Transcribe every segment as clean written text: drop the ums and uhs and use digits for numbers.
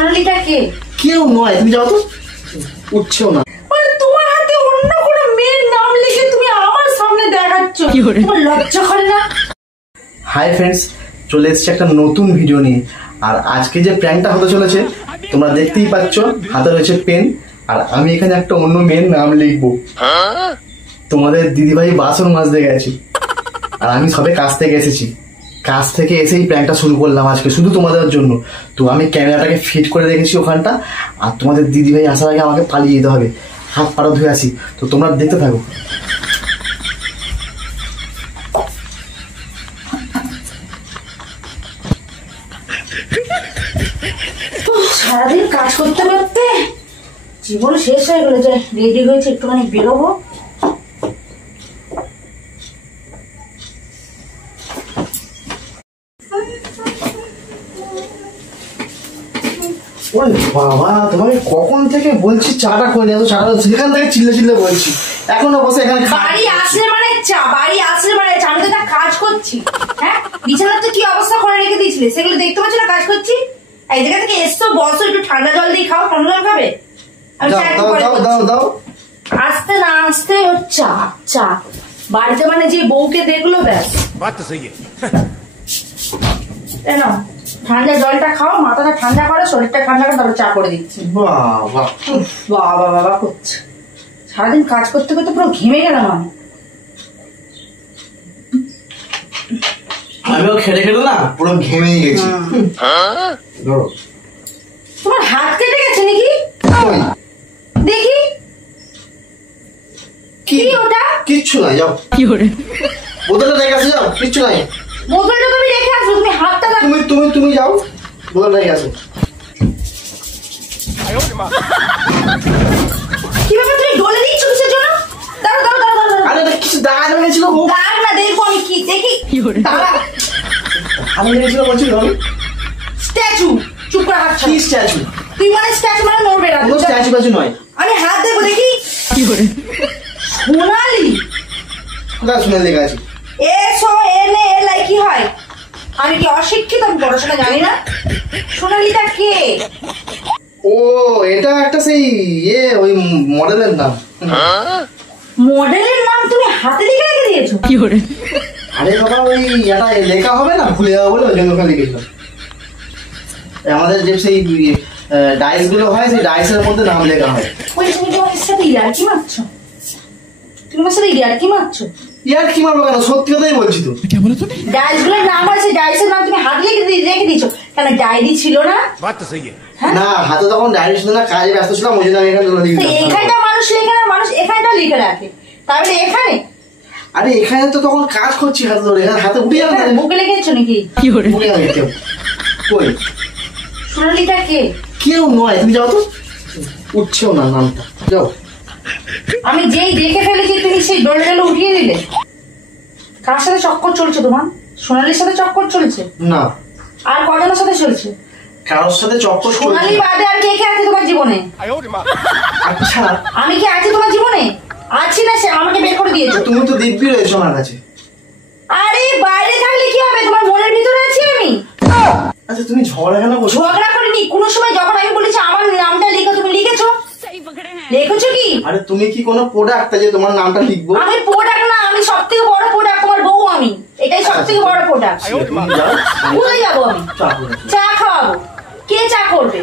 সোনালিটা কে? কেউ নয়, তুমি যাও তো, উঠছেও না। তোমার হাতে অন্য কোনো মেয়ের নাম লিখে তুমি আমার সামনে দেখাচ্ছ, তোমার লজ্জা করে না? হাই ফ্রেন্ডস, চলে এসেছি একটা নতুন ভিডিও নিয়ে। আর আজকে যে প্র্যাঙ্কটা হতে চলেছে তোমরা দেখতেই পাচ্ছ, হাতে রয়েছে পেন আর আমি এখানে একটা অন্য মেয়ের নাম লিখবো। তোমাদের দিদিভাই বাসন মাজতে গেছে আর আমি সবে কাজ থেকে এসেছি। কাজ থেকে এসেই প্র্যাঙ্কটা শুরু করলাম আজকে শুধু তোমাদের জন্য। তো আমি ক্যামেরাটাকে ফিট করে রেখেছি ওখানটা, আর তোমাদের দিদিভাই আসার আগে আমাকে পালিয়ে যেতে হবে। হাত পাটা ধুয়ে আসি, তো তোমরা দেখতে থাকো। সারাদিন কাজ করতে করতে জীবন শেষ হয়ে গেল। যে রেডি হয়েছে, একটুখানি বেরোবো। ওরে বাবা, তোমাকে কখন থেকে বলছি চাটা করে নিয়ে আসো, চাটা সেখান থেকে চিল্লে চিল্লে বলছি, এখনো বসে এখানে। বাড়ি আসলে মানে চা, বাড়ি আসলে মানে চা। আমি তো একটা কাজ করছি। হ্যাঁ, বিছানার তো কি অবস্থা করে রেখে দিয়েছিলে, সেগুলো দেখতে পাচ্ছ না? কাজ করছি। এই জায়গা থেকে এসছো, বসো, একটু ঠান্ডা জল দিয়ে খাও। ঠান্ডা জল খাবে? আমি দাও। আসতে না আসতে চা চা। বাড়িতে মানে যে বউকে দেখলো ব্যাস। কেন ঠান্ডা জলটা খাও, মাথাটা ঠান্ডা করো, শরীরটা ঠান্ডা করে, তারপর চা করে দিচ্ছি। বাবা বাবা করছে, সারাদিন কাজ করতে করতে পুরো ঘেমে গেলাম আমি। আমিও খেটে খেটে না পুরো ঘেমে গেছি। তোমার হাত কেটে গেছে নাকি? দেখি কি ওটা? কিচ্ছু নাই, যাও। কি করে বোতলটা রেখে আসো, যাও। কিচ্ছু নাই, বোতলটা তুমি রেখে আসো। তুমি হাতটা তুমি যাও, বোতল রেখে আসো। কিভাবে তুমি ডলে দিচ্ছ কিসের জন্য? দাঁড়াও। আরে কিছু দাগ লেগেছিল, দাঁড় না, দেখবো আমি কি দেখি। দাঁড়া, আমি লেগেছিল বলছিল আমি স্ট্যাচু। চুপ করে হাত কি স্ট্যাচু? তুই মানে স্ট্যাচু মানে নড়বে না। কোনো স্ট্যাচু বাজু নয়। আমি হাত দেখবো দেখি। কি করে সোনালি? কোথায় শুনে লেখা আছে? SONALI কি হয়? আমি কি অশিক্ষিত? আমি পড়াশোনা জানি না। সোনালিটা কে? ও, এটা একটা সেই ওই মডেলের নাম। মডেলের নাম তুমি হাতে লিখে রেখে দিয়েছো? কি করে? আরে বাবা, ওই এটা লেখা হবে না, ভুলে যাবো বলে ওই জন্য ওখানে লিখেছিলাম। আমাদের যে সেই ডাইস গুলো হয়, সেই ডাইসের মধ্যে নাম লেখা হয়। ওই তুমি তোমার সাথে ইয়ার্কি মারছো? তুমি আমার সাথে ইয়ার্কি মারছো? ইয়ার্কি মারবো কেন, সত্যি কথাই বলছি তো। ডাইস গুলোর নাম আছে, ডাইসের নাম তুমি হাতে রেখে দিয়েছো কেন? ডায়েরি ছিল না? না, হাতে তখন ডায়েরি ছিল না, কাজে ব্যস্ত ছিলাম, ওই জন্য আমি এখানে লিখে। এখানটা মানুষ লেখে না, মানুষ এখানটা লিখে রাখে, তাহলে এখানে? আরে এখানে তো তখন কাজ করছি হাতে ধরে, এখানে হাতে উঠে যাবে। বুকে লিখেছো নাকি? কি করে কই সোনালিটা কে? কেউ নয়, তুমি যাও তো, উঠছেও না নামটা, যাও। আমি যেই দেখে ফেলেছি তুমি সেই ডলে ডলে উঠিয়ে দিলে। কার সাথে চক্কর চলছে তোমার? সোনালির সাথে চক্কর চলছে না, আর কজনের সাথে চলছে? কারোর সাথে চক্কর। সোনালি বাদে আর কে কে আছে তোমার জীবনে? আচ্ছা, আমি কি আছি তোমার জীবনে? আছি না, সে আমাকে বের করে দিয়েছে। তুমি তো দিব্যি রয়েছো আমার কাছে। আরে বাইরে থাকলে কি হবে, তোমার মনের ভিতরে আছি আমি। আচ্ছা, তুমি ঝগড়া কেন করছো? ঝগড়া করিনি কোনো সময়। যখন আমি বলেছি আমার নামটা লিখো, তুমি লিখেছো? লিখেছো কি? আরে তুমি কি কোনো প্রোডাক্ট যে তোমার নামটা লিখবো? আমি প্রোডাক্ট না, আমি সব থেকে বড় প্রোডাক্ট, তোমার বউ আমি। এটাই সব থেকে বড় প্রোডাক্ট। কোথায় যাবো আমি? চা খাওয়াবো। কে চা করবে?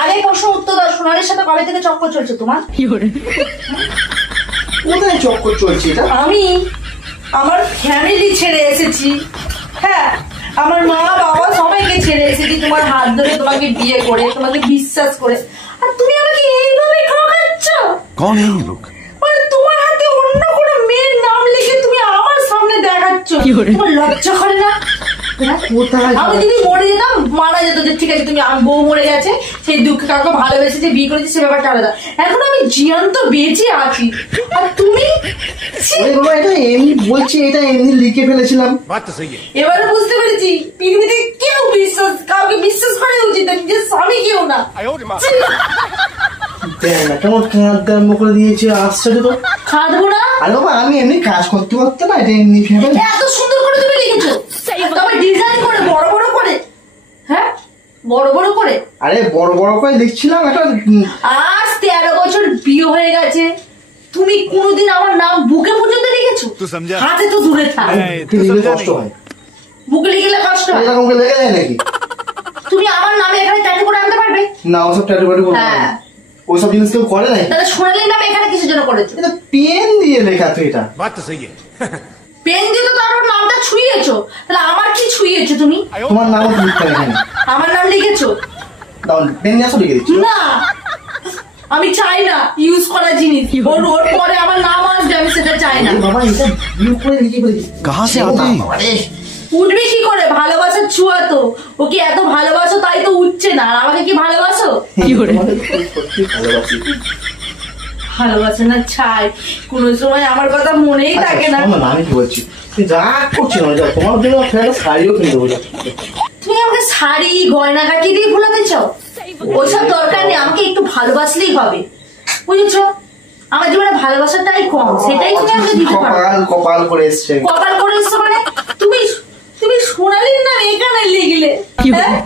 আগে প্রশ্ন উত্তর দাও, সোনালির সাথে কবে থেকে চক্কর চলছে তোমার? কোথায় চক্কর চলছে এটা? আমি আমার ফ্যামিলি ছেড়ে এসেছি। হ্যাঁ, আমার মা বাবা সবাইকে ছেড়ে এসেছি তোমার হাত ধরে, তোমাকে বিয়ে করে, তোমাকে বিশ্বাস করে। আর তুমি আমাকে এইভাবে ঠকাচ্ছ। कौन है ये लोग? মানে তোমার হাতে অন্য কোনো মেয়ের নাম লিখে তুমি আমার সামনে দেখাচ্ছ, তোমার লজ্জা করে না? আমি যদি মরে যেতাম, মারা যেত, যে ঠিক আছে তুমি বউ মরে গেছে, সেই দুঃখে কাউকে ভালোবেসেছে, বিয়ে করেছে, সে ব্যাপারটা আলাদা। এখন আমি জীবন্ত বেঁচে আছি, আর তুমি? বাবা, এটা এমনি বলছি, এটা এমনি লিখে ফেলেছিলাম। এবারে বুঝতে পেরেছি পৃথিবীতে কেউ কাউকে বিশ্বাস করে উচিত, নিজের স্বামী কেউ না। কেমন কাঁদতে আরম্ভ করে দিয়েছে, আশ্চর্য তো। খাদবো না? আরে বাবা, আমি এমনি কাজ করতে করতে না, এটা এমনি ফেলে। এত সুন্দর করে তুমি লিখেছো, তবে ডিজাইন করে, বড় বড় করে। হ্যাঁ, বড় বড় করে? আরে বড় বড় করে লিখছিলাম একটা। আজ 13 বছর বিয়ে হয়ে গেছে, তুমি কোনোদিন আমার নাম বুকে পর্যন্ত লিখেছো? হাতে তো দূরে থাক। লিখলে কষ্ট হয়, বুকে লিখলে কষ্ট হয়। এরকম করে লেগে যায় নাকি? তুমি আমার নামে এখানে ট্যাটু করে আনতে পারবে? না, ওসব ট্যাটু ট্যাটু করতে হয় না। হ্যাঁ। ওইসব জিনিস কেউ করে নাই। তাহলে সোনালীর নামে এখানে কিসের জন্য করেছো? এটা পেন দিয়ে লেখা তো, এটা बात तो सही है। পেন দিয়ে তো তারপর নামটা ছুঁয়েছো, তাহলে আমার কি ছুঁয়েছো তুমি? তোমার নামও তো লিখতে হয় এখানে। আমার নাম লিখেছো? দাও, পেন নিয়ে আসো, লিখে দিচ্ছি। না, আমি চাই না ইউজ করা জিনিস। ওর পরে আমার নাম আসবে, আমি সেটা চাই না। বাবা, এটা ব্লু করে লিখে ফেলেছি। कहाँ से आता है? আরে, উঠবে কি করে? ভালোবাসার ছুঁয়া তো। ওকে এত ভালোবাসো তাই তো উঠছে না। আর আমাকে কি ভালোবাসো? তোমাকে সত্যি ভালোবাসি। ভালোবাসে না ছাই, কোন সময় আমার কথা মনেই আচ্ছা, থাকে না। শোনো না, আমি কি বলছি, তুই যা করছি না, যাও, তোমার জন্য একটা শাড়িও কিনে দেবো। তুমি আমাকে শাড়ি গয়না কাটি দিয়ে ভুলাতে চাও? ওইসব দরকার নেই, আমাকে একটু ভালোবাসলেই হবে, বুঝেছো? আমার জীবনে ভালোবাসাটাই কম, সেটাই তুমি আমাকে দিতে পারো। কপাল কপাল করে এসছে। কপাল করে এসছো মানে? তুমি তুমি সোনালীর নাম এখানে লিখলে, হ্যাঁ?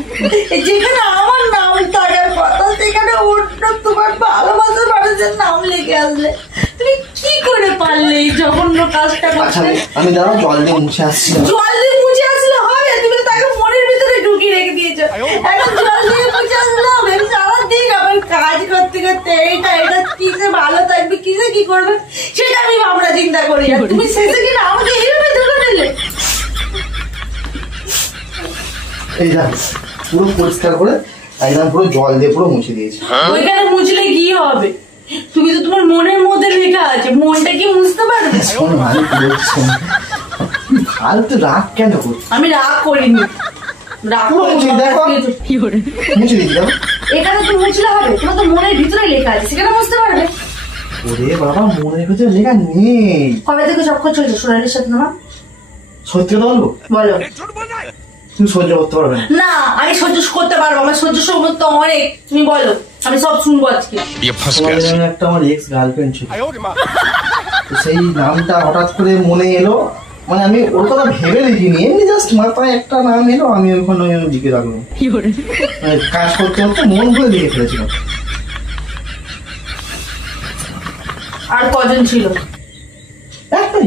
যেখানে আমার নাম থাকার কথা সেখানে অন্য তোমার ভালোবাসার মানুষের নাম লিখে আসলে তুমি কি করে পারলে এই জঘন্য কাজটা আচ্ছা, করতে? আমি দাঁড়াও, জল দিয়ে মুছে আসছি। জল দিয়ে মুছে আসলে হবে? তুমি তো তাকে মনের ভিতরে ঢুকিয়ে রেখে দিয়েছো। এখন জল দিয়ে মুছে আসলে হবে? সারাদিন আমার কাজ করতে করতে এটা এটা কিসে ভালো থাকবে, কিসে কি করবে সেটা আমি ভাবনা চিন্তা করি। আর তুমি শেষে কিনা আমাকে এইভাবে ধরে নিলে। এই যা, পুরো পরিষ্কার করে একদম পুরো জল দিয়ে পুরো মুছে দিয়েছি। ওইখানে মুছলে কি হবে? তুমি তো তোমার মনের মধ্যে লেখা আছে, মনটা কি মুছতে পারবে? শোনো, আমি কি বলছি শোনো। ফালতু রাগ কেন করছিস? আমি রাগ করিনি, রাগ পুরো মুছে দেখো, মুছে দিচ্ছি, দেখো। এখানে তো মুছলে হবে? তোমার তো মনের ভিতরে লেখা আছে, সেখানে বুঝতে পারবে। ওরে বাবা, মনের ভিতরে লেখা নেই। কবে থেকে চক্কর চলছে সোনালীর সাথে তোমার? সত্যি কথা বলবো, বলো। তুমি সহ্য করতে পারবে না। না, আমি সহ্য করতে পারবো, আমার সহ্য সমর্থ অনেক। তুমি বলো, আমি সব শুনবো আজকে। ये फंस তোমার गया। জন্য একটা আমার এক্স গার্লফ্রেন্ড ছিল, তো সেই নামটা হঠাৎ করে মনে এলো, মানে আমি ওর কথা ভেবে লিখিনি, এমনি জাস্ট মাথায় একটা নাম এলো, আমি ওখানে লিখে রাখলাম। মানে কাজ করতে করতে মন ভরে লিখে ফেলেছিলাম। আর কজন ছিল? একটাই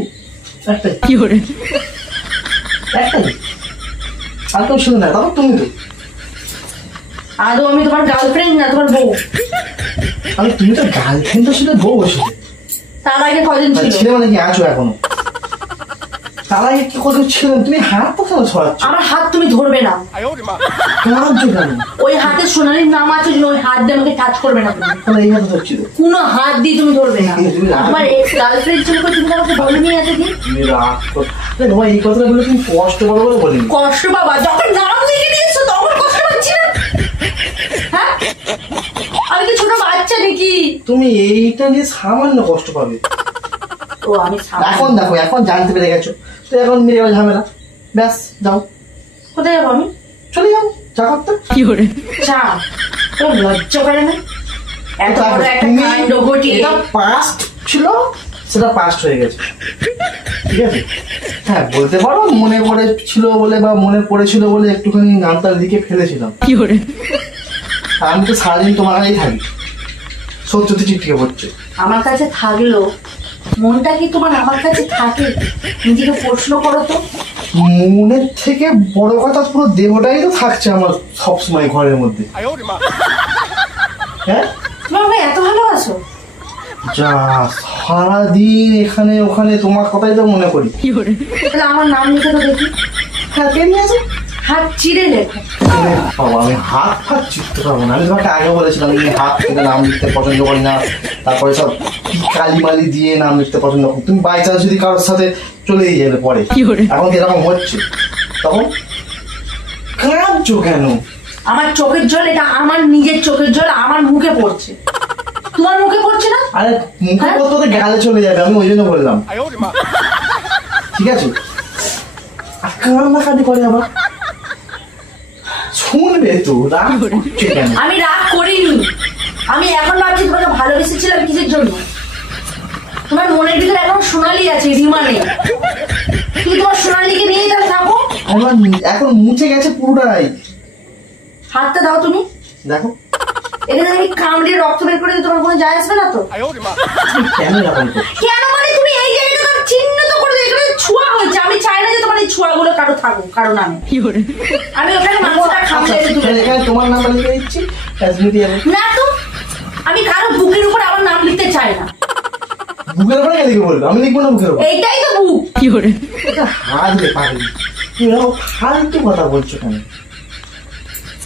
একটাই একটাই, আর কেউ ছিল না। তারপর তুমি তো, আদৌ আমি তোমার গার্লফ্রেন্ড না তোমার বউ? আমি তুমি তো গার্লফ্রেন্ড তো ছিল, বউ বসে তার আগে কজন ছিল? ছিল, মানে কি আছো এখনো? তার আগে কি কথা ছিল? তুমি হাত তো কেন ছড়াচ্ছ? আমার হাত তুমি ধরবে না। কাঁদছো কেন? ওই হাতে সোনালীর নাম আছে, ওই হাত দিয়ে আমাকে টাচ করবে না তুমি। তাহলে এই হাতে ধরছিল। কোনো হাত দিয়ে তুমি ধরবে না। তুমি রাগ- আমার এক্স গার্লফ্রেন্ড ছিল, তুমি আমাকে বলনি এতদিন? তুমি রাগ কর- আরে বাবা, এই কথাটা বলে তুমি কষ্ট পাবো বলে বলিনি। কষ্ট বাবা, যখন নাম লিখে দিয়েছো তখন কষ্ট পাচ্ছি না? হ্যাঁ, আমি কি ছোট বাচ্চা নাকি? তুমি এইটা নিয়ে সামান্য কষ্ট পাবে। ও আমি এখন দেখো, এখন জানতে পেরে গেছো তো, এখন মেরে গেল ঝামেলা, ব্যাস যাও, কোথায় যাবো আমি? চলে যাও চা করতে। চা? তোর লজ্জা করে না? এত বড় একটা তুমি কাণ্ড ঘটিয়ে এটা পাস্ট ছিল, সেটা পাস্ট হয়ে গেছে, ঠিক আছে? হ্যাঁ, বলতে পারো মনে পড়েছিল বলে বা মনে পড়েছিল বলে একটুখানি নামটা লিখে ফেলেছিলাম। আর আমি তো সারাদিন তোমার কাছেই থাকি, সত্যি চিঠিকে পড়ছে। আমার কাছে থাকলো, মনটা কি তোমার আমার কাছে থাকে? নিজেকে প্রশ্ন করো তো। মনের থেকে বড় কথা, পুরো দেহটাই তো থাকছে আমার সবসময় ঘরের মধ্যে। হ্যাঁ, তুমি আমাকে এত ভালোবাসো? যা, সারাদিন এখানে ওখানে তোমার কথাই তো মনে করি। তাহলে আমার নাম লিখে তো দেখি। হ্যাঁ, পেন নিয়ে আসো। হাত চিড়ে লেখো। বাবা, আমি হাত ফাত চিনতে পারবো না। আমি তোমাকে আগে বলেছিলাম আমি হাত থেকে নাম লিখতে পছন্দ করি না, তারপরে সব কালিমালি দিয়ে নাম লিখতে পছন্দ করি। তুমি বাই চান্স যদি কারোর সাথে চলেই যাবে পরে, এখন এরকম হচ্ছে, তখন কাঁদছো কেন? আমার চোখের জল, এটা আমার নিজের চোখের জল আমার মুখে পড়ছে, তোমার মুখে পড়ছে না। আরে মুখে বলতে তো গালে চলে যাবে, আমি ওই জন্য বললাম, ঠিক আছে? আর কান্নাকাটি করে আবার, শুনবে তো, রাগ করছে কেন? আমি রাগ করিনি, আমি এখন ভাবছি তোমাকে ভালোবেসেছিলাম কিসের জন্য। তোমার মনের ভিতরে এখন সোনালি আছে, রিমা নেই। তুমি তোমার সোনালিকে নিয়ে যাও, থাকো। আমার এখন মুছে গেছে পুরোটাই। হাতটা দাও তুমি। দেখো এখানে আমি কামড়িয়ে রক্ত বের করে দিই, তোমার কোনো যায় আসবে না তো? কেন এরকম করছো? কেন মানে তুমি এই জায়গাটা চিহ্নিত করে দিও, এখানে ছোঁয়া হয়েছে। আমি চাই না যে তোমার এই ছোঁয়াগুলো কারো থাকুক, কারণ আমি ওখানে মাংসটা খামড়ে তুলে এখানে তোমার নামটা লিখে দিচ্ছি ক্যাজুয়ালিটি। না তো, আমি কারো বুকের উপর আমার নাম লিখতে চাই না। বুকের উপরে কে লিখে বলবো? আমি লিখবো না বুকের উপর? এইটাই তো বুক। হাত রে পাগল, তুমি এরকম ফালতু কথা বলছো কেন?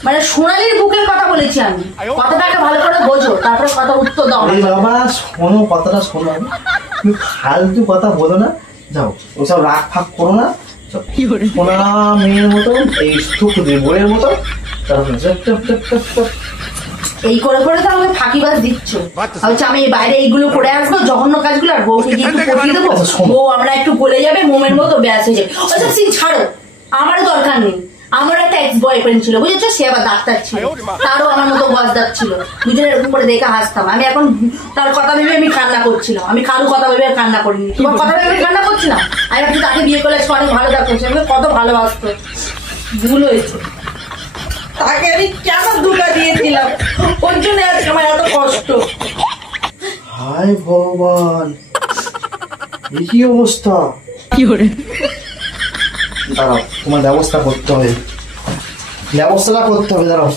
মানে সোনালির বুকের কথা বলেছি আমি। কথাটা একটা ভালো করে বোঝো, তারপরে কথা উত্তর দাও। এই বাবা শোনো, কথাটা শোনো, তুমি ফালতু কথা বলো না। যাও ওসব রাগ ফাগ করো না। সোনা মেয়ের মতো এই সুখ বইয়ের মতো এই করে করে তো আমাকে ফাঁকিবাজ দিচ্ছ। হচ্ছে আমি বাইরে এইগুলো করে আসবো জঘন্য কাজগুলো, আর বউকে গিয়ে একটু পটিয়ে দেবো, বউ আমরা একটু গলে যাবে মোমের মতো, ব্যাস হয়ে যাবে। ওসব সিন ছাড়ো, আমারও দরকার নেই। আমার একটা এক্স বয়ফ্রেন্ড ছিল, বুঝেছো? সে আবার ডাক্তার ছিল, তারও আমার মতো গজদার ছিল। দুজনে এরকম করে দেখে হাসতাম। আমি এখন তার কথা ভেবে আমি কান্না করছিলাম। আমি কারো কথা ভেবে আর কান্না করিনি, তোমার কথা ভেবে কান্না করছিলাম। আমি ভাবছি তাকে বিয়ে করলে অনেক ভালো থাকতো, সে আমাকে কত ভালোবাসতো। ভুল হয়েছে, তাকে আমি কেন ধোঁকা দিয়েছিলাম, ওর জন্য আজকে আমার এত কষ্ট। হায় ভগবান, এই কি অবস্থা! দাঁড়াও, তোমার ব্যবস্থা করতে হবে, ব্যবস্থাটা করতে হবে। দাঁড়াও,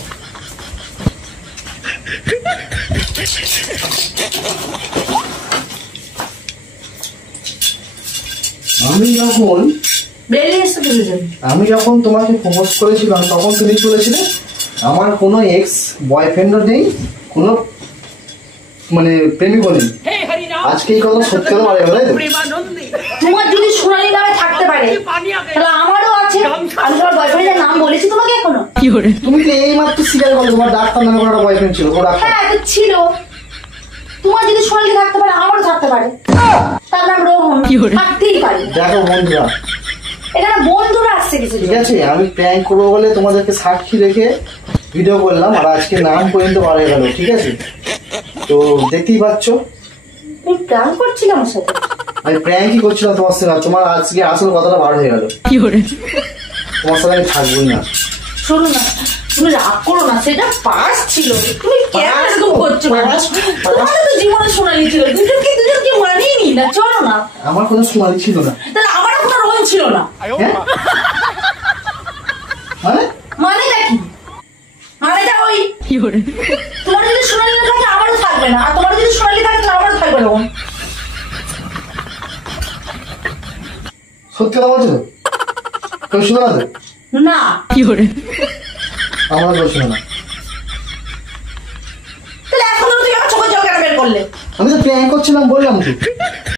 আমি যখন তোমাকে প্রপোজ করেছিলাম তখন তুমি বলেছিলে আমার কোনো এক্স বয়ফ্রেন্ডও নেই, কোনো মানে প্রেমিকও নেই। আজকে এই কথা সত্যি কথা বলে গেলে তোমার যদি সোনালী নামে থাকতে পারে তাহলে আমারও আছে। আমি তোমার বয়ফ্রেন্ডের নাম বলেছি তোমাকে এখনো? তুমি তো এই মাত্র স্বীকার করলে তোমার ডাক্তার নামে কোনো বয়ফ্রেন্ড ছিল। হ্যাঁ তো ছিল। তোমার যদি সোনালী থাকতে পারে আমারও থাকতে পারে, তার নাম রোহন, থাকতেই পারে। দেখো বন্ধুরা, এখানে বন্ধুরা আসছে কিছু। ঠিক আছে, আমি প্র্যাঙ্ক করবো বলে তোমাদেরকে সাক্ষী রেখে ভিডিও করলাম, আর আজকে নাম পর্যন্ত বার হয়ে গেল। ঠিক আছে, তো দেখতেই পাচ্ছ তুমি প্র্যাঙ্ক করছিলে আমার সাথে। আমি প্র্যাঙ্কই করছিলাম তোমার সাথে। তোমার আজকে আসল কথাটা বার হয়ে গেল। তোমার সাথে আমি থাকবোই না। শোনো না, তুমি রাগ করো না, সেটা পাস ছিল। তুমি কেন এরকম করছো? তোমার তো জীবনে সোনালী ছিল, দুজনকে মানিয়ে নি না। চলো না। আমার কোনো সোনালী ছিল না, তাহলে আমারও কোনো রোহন ছিল না। মানে মানেটা কি? মানেটা ওই তোমার যদি সোনালী না থাকে আমারও থাকবে না, আর তোমার যদি সোনালী থাকে তাহলে আমারও থাকবে রোহন। সত্যি কথা বলছো? কেউ শুনে না? না, আমার কেউ শুনে না। তাহলে এখন তুমি আমার চোখে জল কেন বের করলে? আমি তো প্র্যাঙ্ক করছিলাম বললাম তো।